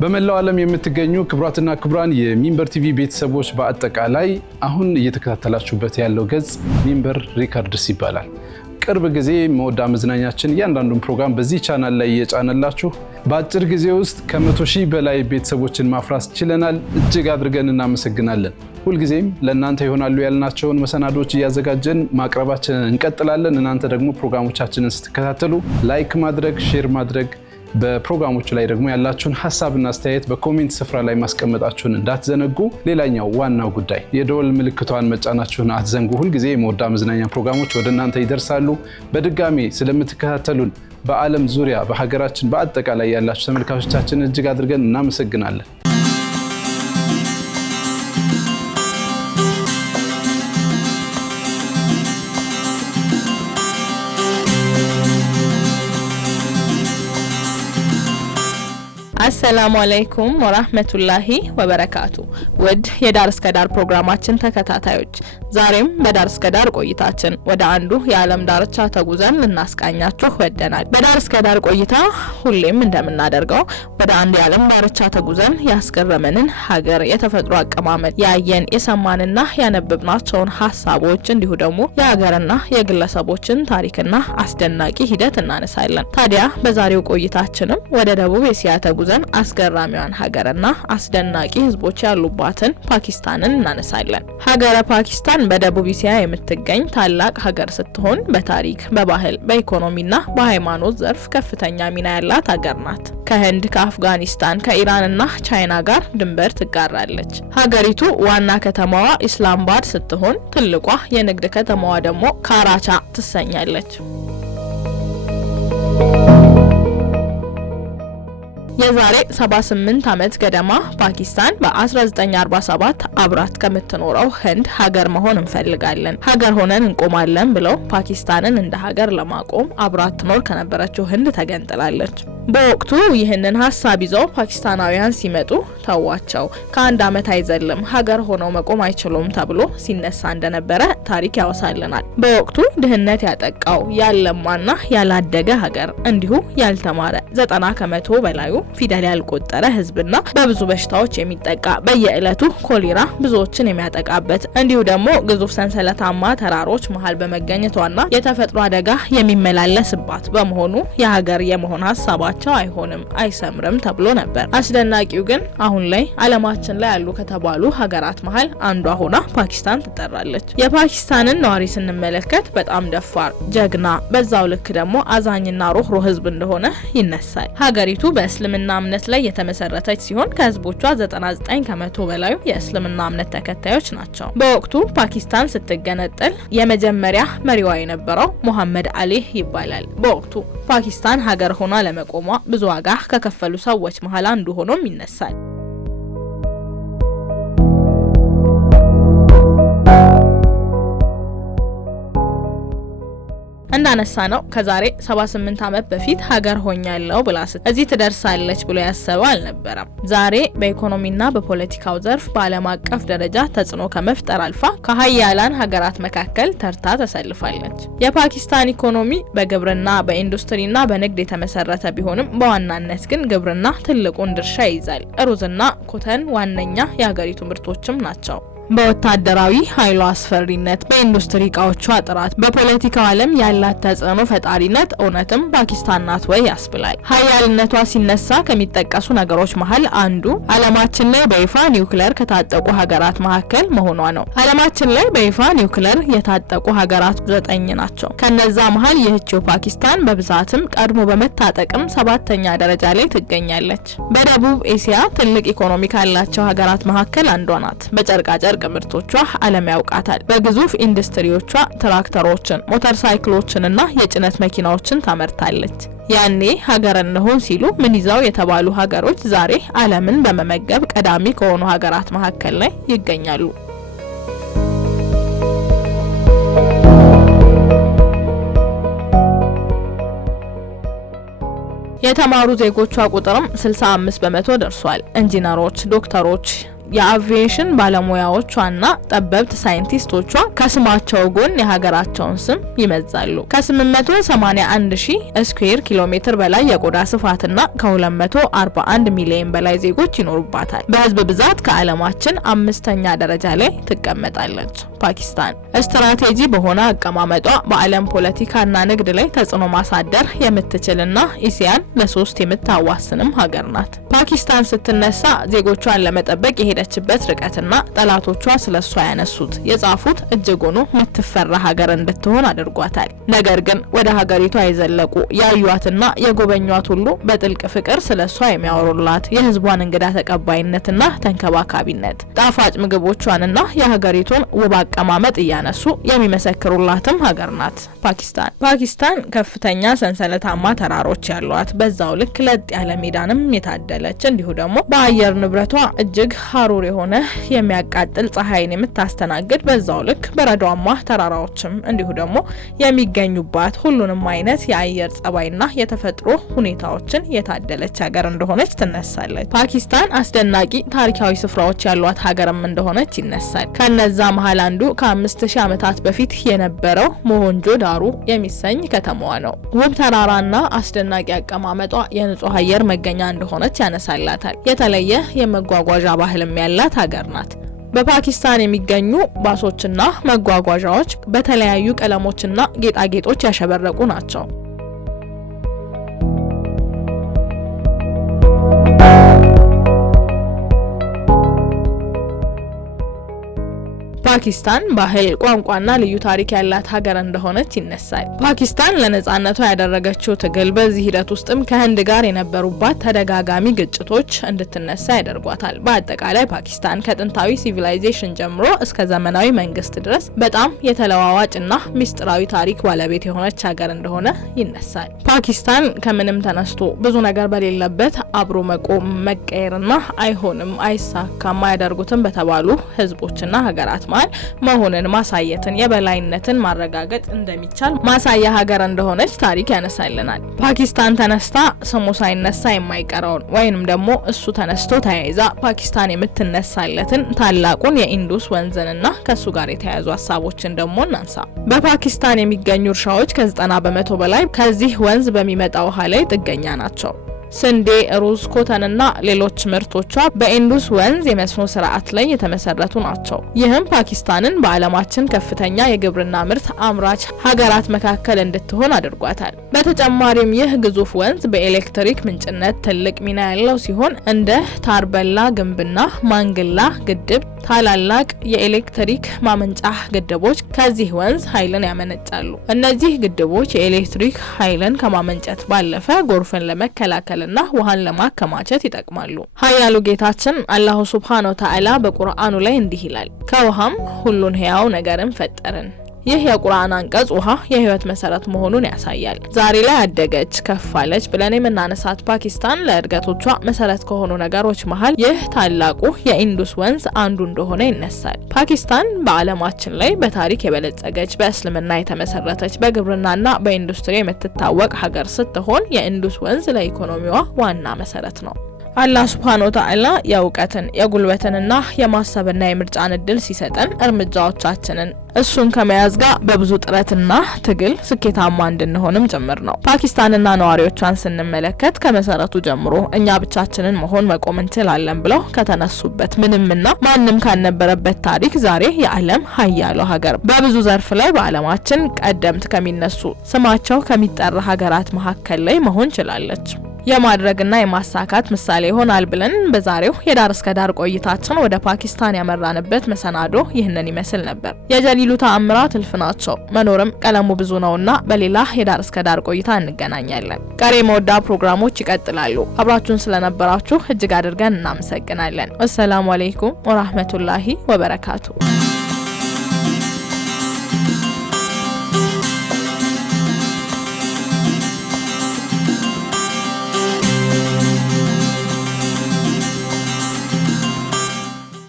በመላው ዓለም የምትገኙ ክቡራትና ክቡራን የሚንበር ቲቪ ቤተሰቦች በአጠቃላይ አሁን እየተከታተላችሁበት ያለው ገጽ ሚንበር ሪከርድስ ይባላል። ቅርብ ጊዜ መወዳ መዝናኛችን እያንዳንዱን ፕሮግራም በዚህ ቻናል ላይ እየጫነላችሁ በአጭር ጊዜ ውስጥ ከ100,000 በላይ ቤተሰቦችን ማፍራት ችለናል። እጅግ አድርገን እናመሰግናለን። ሁልጊዜም ለእናንተ ይሆናሉ ያልናቸውን መሰናዶች እያዘጋጀን ማቅረባችንን እንቀጥላለን። እናንተ ደግሞ ፕሮግራሞቻችንን ስትከታተሉ ላይክ ማድረግ፣ ሼር ማድረግ፣ በፕሮግራሞቹ ላይ ደግሞ ያላችሁን ሐሳብና አስተያየት በኮሜንት ስፍራ ላይ ማስቀመጣችሁን እንዳትዘነጉ። ሌላኛው ዋናው ጉዳይ የደወል ምልክቷን መጫናችሁን አትዘንጉ። ሁልጊዜ የመወዳ መዝናኛ ፕሮግራሞች ወደ እናንተ ይደርሳሉ። በድጋሚ ስለምትከታተሉን በዓለም ዙሪያ በሀገራችን በአጠቃላይ ያላችሁ ተመልካቾቻችን እጅግ አድርገን እናመሰግናለን። አሰላሙ አለይኩም ወራህመቱላሂ ወበረካቱ። ውድ የዳር እስከ ዳር ፕሮግራማችን ተከታታዮች ዛሬም በዳር እስከ ዳር ቆይታችን ወደ አንዱ የዓለም ዳርቻ ተጉዘን ልናስቃኛችሁ ወደናል። በዳር እስከ ዳር ቆይታ ሁሌም እንደምናደርገው ወደ አንድ የዓለም ዳርቻ ተጉዘን ያስገረመንን ሀገር የተፈጥሮ አቀማመጥ ያየን የሰማንና ያነበብናቸውን ሐሳቦች እንዲሁ ደግሞ የሀገርና የግለሰቦችን ታሪክና አስደናቂ ሂደት እናነሳለን። ታዲያ በዛሬው ቆይታችንም ወደ ደቡብ ኤሲያ ተጉዘን አስገራሚዋን ሀገርና አስደናቂ ህዝቦች ያሉባትን ፓኪስታንን እናነሳለን። ሀገረ ፓኪስታን በደቡብ እስያ የምትገኝ ታላቅ ሀገር ስትሆን በታሪክ፣ በባህል፣ በኢኮኖሚና በሃይማኖት ዘርፍ ከፍተኛ ሚና ያላት ሀገር ናት። ከህንድ፣ ከአፍጋኒስታን፣ ከኢራንና ቻይና ጋር ድንበር ትጋራለች። ሀገሪቱ ዋና ከተማዋ ኢስላማባድ ስትሆን ትልቋ የንግድ ከተማዋ ደግሞ ካራቻ ትሰኛለች። የዛሬ 78 ዓመት ገደማ ፓኪስታን በ1947 አብራት ከምትኖረው ህንድ ሀገር መሆን እንፈልጋለን፣ ሀገር ሆነን እንቆማለን ብለው ፓኪስታንን እንደ ሀገር ለማቆም አብራት ትኖር ከነበረችው ህንድ ተገንጥላለች። በወቅቱ ይህንን ሀሳብ ይዘው ፓኪስታናውያን ሲመጡ ተዋቸው፣ ከአንድ ዓመት አይዘልም፣ ሀገር ሆነው መቆም አይችሉም ተብሎ ሲነሳ እንደነበረ ታሪክ ያወሳልናል። በወቅቱ ድህነት ያጠቃው ያለማና ያላደገ ሀገር እንዲሁ ያልተማረ 90% በላዩ ፊደል ያልቆጠረ ህዝብና በብዙ በሽታዎች የሚጠቃ በየዕለቱ ኮሌራ ብዙዎችን የሚያጠቃበት እንዲሁ ደግሞ ግዙፍ ሰንሰለታማ ተራሮች መሃል በመገኘቷና የተፈጥሮ አደጋ የሚመላለስባት በመሆኑ የሀገር የመሆን ሀሳባቸው አይሆንም፣ አይሰምርም ተብሎ ነበር። አስደናቂው ግን አሁን ላይ ዓለማችን ላይ ያሉ ከተባሉ ሀገራት መሃል አንዷ ሆና ፓኪስታን ትጠራለች። የፓኪስታንን ነዋሪ ስንመለከት በጣም ደፋር፣ ጀግና፣ በዛው ልክ ደግሞ አዛኝና ሩህሩህ ህዝብ እንደሆነ ይነሳል። ሀገሪቱ በእስልምና እምነት ላይ የተመሰረተች ሲሆን ከህዝቦቿ 99% በላዩ የእስልምና እምነት ተከታዮች ናቸው። በወቅቱ ፓኪስታን ስትገነጠል የመጀመሪያ መሪዋ የነበረው ሙሐመድ አሊ ይባላል። በወቅቱ ፓኪስታን ሀገር ሆና ለመቆሟ ብዙ ዋጋ ከከፈሉ ሰዎች መሃል አንዱ ሆኖም ይነሳል። እንዳነሳ ነው ከዛሬ 78 ዓመት በፊት ሀገር ሆኛለሁ ብላ እዚህ ትደርሳለች ብሎ ያሰበ አልነበረም። ዛሬ በኢኮኖሚና በፖለቲካው ዘርፍ በዓለም አቀፍ ደረጃ ተጽዕኖ ከመፍጠር አልፋ ከሀያላን ሀገራት መካከል ተርታ ተሰልፋለች። የፓኪስታን ኢኮኖሚ በግብርና በኢንዱስትሪና በንግድ የተመሰረተ ቢሆንም በዋናነት ግን ግብርና ትልቁን ድርሻ ይይዛል። ሩዝና ኮተን ዋነኛ የሀገሪቱ ምርቶችም ናቸው። በወታደራዊ ኃይሏ አስፈሪነት፣ በኢንዱስትሪ እቃዎቿ ጥራት፣ በፖለቲካው ዓለም ያላት ተጽዕኖ ፈጣሪነት እውነትም ፓኪስታን ናት ወይ ያስብላል። ሀያልነቷ ሲነሳ ከሚጠቀሱ ነገሮች መሃል አንዱ ዓለማችን ላይ በይፋ ኒውክሌር ከታጠቁ ሀገራት መካከል መሆኗ ነው። ዓለማችን ላይ በይፋ ኒውክሌር የታጠቁ ሀገራት 9 ናቸው። ከነዛ መሃል ይህችው ፓኪስታን በብዛትም ቀድሞ በመታጠቅም 7ኛ ደረጃ ላይ ትገኛለች። በደቡብ ኤሲያ ትልቅ ኢኮኖሚ ካላቸው ሀገራት መካከል አንዷ ናት። በጨርቃጨርቅ ምርቶቿ ዓለም ያውቃታል። በግዙፍ ኢንዱስትሪዎቿ ትራክተሮችን፣ ሞተር ሳይክሎችንና የጭነት መኪናዎችን ታመርታለች። ያኔ ሀገር እንሆን ሲሉ ምን ይዘው የተባሉ ሀገሮች ዛሬ ዓለምን በመመገብ ቀዳሚ ከሆኑ ሀገራት መካከል ላይ ይገኛሉ። የተማሩ ዜጎቿ ቁጥርም 65% ደርሷል። ኢንጂነሮች፣ ዶክተሮች፣ የአቪዬሽን ባለሙያዎቿና ጠበብት ሳይንቲስቶቿ ከስማቸው ጎን የሀገራቸውን ስም ይመዛሉ። ከ881,000 ስኩዌር ኪሎ ሜትር በላይ የቆዳ ስፋትና ከ241 ሚሊዮን በላይ ዜጎች ይኖሩባታል። በህዝብ ብዛት ከዓለማችን 5ኛ ደረጃ ላይ ትቀመጣለች። ፓኪስታን ስትራቴጂ በሆነ አቀማመጧ በዓለም ፖለቲካና ንግድ ላይ ተጽዕኖ ማሳደር የምትችልና እስያን ለ3 የምታዋስንም ሀገር ናት። ፓኪስታን ስትነሳ ዜጎቿን ለመጠበቅ የሄደችበት ርቀትና ጠላቶቿ ስለሷ ያነሱት የጻፉት እጅጉኑ የምትፈራ ሀገር እንድትሆን አድርጓታል። ነገር ግን ወደ ሀገሪቷ የዘለቁ ያዩዋትና የጎበኟት ሁሉ በጥልቅ ፍቅር ስለሷ የሚያወሩላት የህዝቧን እንግዳ ተቀባይነትና ተንከባካቢነት፣ ጣፋጭ ምግቦቿንና የሀገሪቱን ውብ አቀማመጥ እያነሱ የሚመሰክሩላትም ሀገር ናት። ፓኪስታን ከፍተኛ ሰንሰለታማ ተራሮች ያሏት፣ በዛው ልክ ለጥ ያለ ሜዳንም የታደለች እንዲሁ ደግሞ በአየር ንብረቷ እጅግ ሀሩር የሆነ የሚያቃጥል ፀሐይን የምታስተናግድ በዛው ልክ በረዷማ ተራራዎችም እንዲሁ ደግሞ የሚገኙባት ሁሉንም አይነት የአየር ጸባይና የተፈጥሮ ሁኔታዎችን የታደለች ሀገር እንደሆነች ትነሳለች። ፓኪስታን አስደናቂ ታሪካዊ ስፍራዎች ያሏት ሀገርም እንደሆነች ይነሳል። ከነዛ መሀል አንዱ ከ5000 ዓመታት በፊት የነበረው ሞሆንጆ ዳሩ የሚሰኝ ከተማዋ ነው። ውብ ተራራና አስደናቂ አቀማመጧ የንጹህ አየር መገኛ እንደሆነች ያነሳላታል። የተለየ የመጓጓዣ ባህልም ያላት ሀገር ናት። በፓኪስታን የሚገኙ ባሶችና መጓጓዣዎች በተለያዩ ቀለሞችና ጌጣጌጦች ያሸበረቁ ናቸው። ፓኪስታን ባህል፣ ቋንቋና ልዩ ታሪክ ያላት ሀገር እንደሆነች ይነሳል። ፓኪስታን ለነጻነቷ ያደረገችው ትግል በዚህ ሂደት ውስጥም ከህንድ ጋር የነበሩባት ተደጋጋሚ ግጭቶች እንድትነሳ ያደርጓታል። በአጠቃላይ ፓኪስታን ከጥንታዊ ሲቪላይዜሽን ጀምሮ እስከ ዘመናዊ መንግስት ድረስ በጣም የተለዋዋጭና ሚስጥራዊ ታሪክ ባለቤት የሆነች ሀገር እንደሆነ ይነሳል። ፓኪስታን ከምንም ተነስቶ ብዙ ነገር በሌለበት አብሮ መቆም፣ መቀየርና አይሆንም አይሳካም አያደርጉትም በተባሉ ህዝቦችና ሀገራት መሆንን ማሳየትን የበላይነትን ማረጋገጥ እንደሚቻል ማሳያ ሀገር እንደሆነች ታሪክ ያነሳልናል። ፓኪስታን ተነስታ ስሙ ሳይነሳ የማይቀረውን ወይንም ደግሞ እሱ ተነስቶ ተያይዛ ፓኪስታን የምትነሳለትን ታላቁን የኢንዱስ ወንዝንና ከሱ ጋር የተያያዙ ሀሳቦችን ደግሞ እናንሳ። በፓኪስታን የሚገኙ እርሻዎች ከ90 በመቶ በላይ ከዚህ ወንዝ በሚመጣ ውሃ ላይ ጥገኛ ናቸው። ስንዴ፣ ሩዝ፣ ኮተንና ሌሎች ምርቶቿ በኢንዱስ ወንዝ የመስኖ ስርዓት ላይ የተመሰረቱ ናቸው። ይህም ፓኪስታንን በዓለማችን ከፍተኛ የግብርና ምርት አምራች ሀገራት መካከል እንድትሆን አድርጓታል። በተጨማሪም ይህ ግዙፍ ወንዝ በኤሌክትሪክ ምንጭነት ትልቅ ሚና ያለው ሲሆን እንደ ታርበላ ግንብና ማንግላ ግድብ ታላላቅ የኤሌክትሪክ ማመንጫ ግድቦች ከዚህ ወንዝ ኃይልን ያመነጫሉ። እነዚህ ግድቦች የኤሌክትሪክ ኃይልን ከማመንጨት ባለፈ ጎርፍን ለመከላከልና ውሃን ለማከማቸት ይጠቅማሉ። ኃያሉ ጌታችን አላሁ ሱብሃነሁ ወተዓላ በቁርአኑ ላይ እንዲህ ይላል፣ ከውሃም ሁሉን ህያው ነገርን ፈጠርን። ይህ የቁርአን አንቀጽ ውሃ የህይወት መሰረት መሆኑን ያሳያል። ዛሬ ላይ አደገች ከፋለች ብለን የምናነሳት ፓኪስታን ለእድገቶቿ መሰረት ከሆኑ ነገሮች መሀል ይህ ታላቁ የኢንዱስ ወንዝ አንዱ እንደሆነ ይነሳል። ፓኪስታን በዓለማችን ላይ በታሪክ የበለጸገች በእስልምና የተመሰረተች በግብርናና በኢንዱስትሪ የምትታወቅ ሀገር ስትሆን የኢንዱስ ወንዝ ለኢኮኖሚዋ ዋና መሰረት ነው። አላህ ሱብሃነሁ ወተዓላ የእውቀትን የጉልበትንና የማሰብና የምርጫን እድል ሲሰጠን እርምጃዎቻችንን እሱን ከመያዝ ጋር በብዙ ጥረትና ትግል ስኬታማ እንድንሆንም ጭምር ነው። ፓኪስታንና ነዋሪዎቿን ስንመለከት ከመሰረቱ ጀምሮ እኛ ብቻችንን መቆም እንችላለን ብለው ከተነሱበት ምንምና ማንም ካልነበረበት ታሪክ ዛሬ የዓለም ሀያሉ ሀገር በብዙ ዘርፍ ላይ በዓለማችን ቀደምት ከሚነሱ ስማቸው ከሚጠራ ሀገራት መካከል ላይ መሆን ችላለች። የማድረግና የማሳካት ምሳሌ ይሆናል ብለን በዛሬው የዳር እስከ ዳር ቆይታችን ወደ ፓኪስታን ያመራንበት መሰናዶ ይህንን ይመስል ነበር። የጀሊሉ ተአምራት እልፍ ናቸው፣ መኖርም ቀለሙ ብዙ ነውና በሌላ የዳር እስከ ዳር ቆይታ እንገናኛለን። ቀሪ መወዳ ፕሮግራሞች ይቀጥላሉ። አብራችሁን ስለነበራችሁ እጅግ አድርገን እናመሰግናለን። አሰላሙ አለይኩም ወራህመቱላሂ ወበረካቱ።